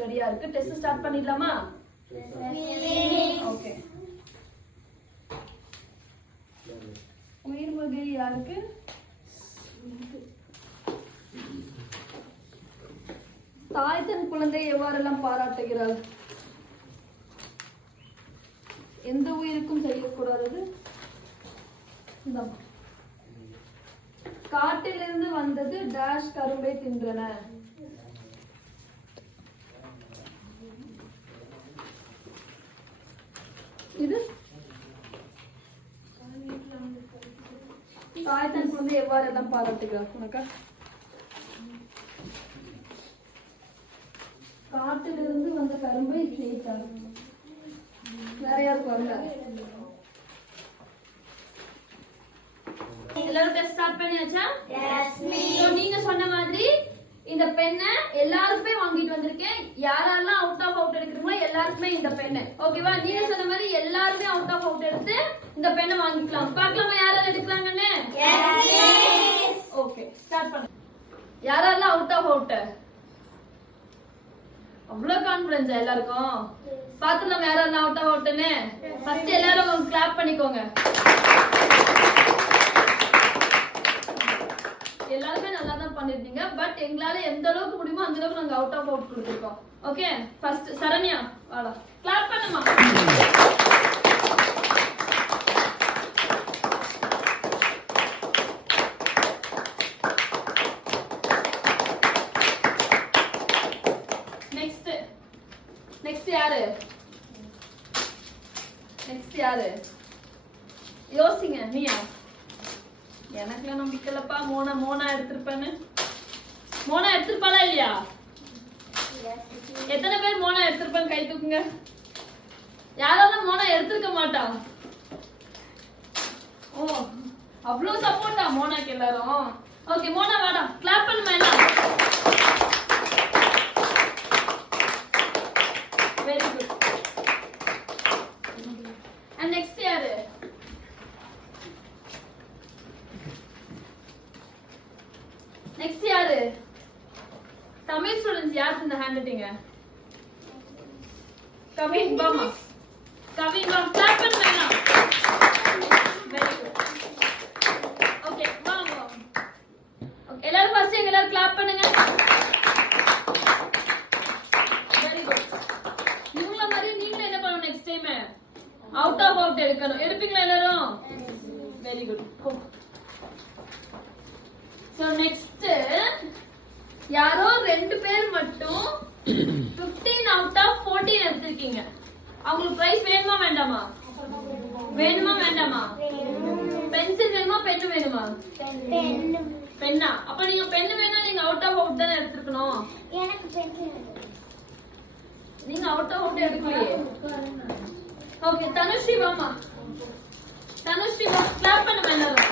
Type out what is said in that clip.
Answers ரெடியா இருக்கு. Test start பண்ணிடலாமா? ஓகே. உயிர்வகை யாருக்கு? தாய் தன் குழந்தையை எவ்வாறெல்லாம் பாராட்டுகிறாள்? எந்த உயிருக்கும் செய்யக்கூடாதது. காட்டிலிருந்து வந்தது டேஷ் கரும்பை தின்றன. இது தாய் தன் குழந்தை எவ்வாறெல்லாம் பாராட்டுகிறார்? உனக்கா? காட்டிலிருந்து வந்த கரும்பை தேய்த்தார். வேற யாருக்கு வரல? எல்லாரும் டெஸ்ட் ஸ்டார்ட் பண்ணியாச்சா? நீங்க சொன்ன மாதிரி இந்த பெண்ணை எல்லாருக்குமே வாங்கிட்டு வந்திருக்கேன். யாரெல்லாம் அவுட் ஆஃப் அவுட் எடுக்கிறீங்களோ எல்லாருக்குமே இந்த பெண்ணு. ஓகேவா? நீங்க சொன்ன மாதிரி எல்லாருமே அவுட் ஆஃப் அவுட் எடுத்து இந்த பெண்ணை வாங்கிக்கலாம். பார்க்கலாமா யாரெல்லாம் எடுக்கலாங்கன்னு? ஓகே, ஸ்டார்ட் பண்ணு. யாரெல்லாம் அவுட் ஆஃப் அவுட்? அவ்வளவு கான்ஃபிடன்ஸ் எல்லாருக்கும்? பாத்துலாம் யாரெல்லாம் அவுட் ஆஃப் அவுட்னு. ஃபர்ஸ்ட் எல்லாரும் கிளாப் பண்ணிக்கோங்க. எல்லாருமே நல்லா தான் பண்ணிருந்தீங்க. பட் எங்களால எந்த அளவுக்கு முடியுமோ அந்த அளவுக்கு நாங்க அவுட் ஆஃப் அவுட் கொடுத்துருக்கோம். ஓகே, ஃபர்ஸ்ட் சரண்யா வாடா, கிளாப் பண்ணுமா. நெக்ஸ்ட் யாரு? நெக்ஸ்ட் யாரு? யோசிங்க. நீயா? எனக்குலாம் நம்பிக்கை இல்லப்பா. மோனா எடுத்திருப்பான்னு. மோனா எடுத்திருப்பாளா இல்லையா? எத்தனை பேர் மோனா எடுத்திருப்பான்னு கை தூக்குங்க. யாராலும் மோனா எடுத்திருக்க மாட்டா. ஓ, அவ்வளவு சப்போர்ட்டா மோனாக்கு எல்லாரும்? ஓகே, மோனா வாடா, கிளாப் பண்ணுமா எல்லாம். Very good. அண்ட் நெக்ஸ்ட் யாரு? நெக்ஸ்ட் யாரு? தமிழ் ஸ்டூடண்ட்ஸ் யாருக்கு இந்த handwriting? Kavin Bama. Kavin Bam, clap பண்ணுங்க. Very good. ஓகே, வாங்க. ஓகே, எல்லாரும் ஃபர்ஸ்ட் எல்லாரும் கிளாப் பண்ணுங்க. Very good. இவங்கள மாதிரி நீங்க என்ன பண்ணணும் next time? Out of out எடுக்கணும். எடுப்பீங்களா எல்லாரும்? Very good. சோ நெக்ஸ்ட் யாரோ ரெண்டு பேர் மட்டும் 15 அவுட் ஆஃப் 14 எடுத்திருக்கீங்க. அவங்களுக்கு பிரைஸ் வேணுமா வேண்டாமா? வேணுமா வேண்டாமா? பென்சில் வேணுமா பென் வேணுமா? பென்னா. அப்ப நீங்க பென் வேணா நீங்க அவுட் ஆஃப் அவுட் தானே எடுத்துக்கணும். எனக்கு பென்சில் வேணும். நீங்க அவுட் ஆஃப் அவுட் எடுக்கலையே. ஓகே, தனுஸ்ரீ வாமா. தனுஸ்ரீ வா, கிளாப் பண்ணுங்க எல்லாரும்.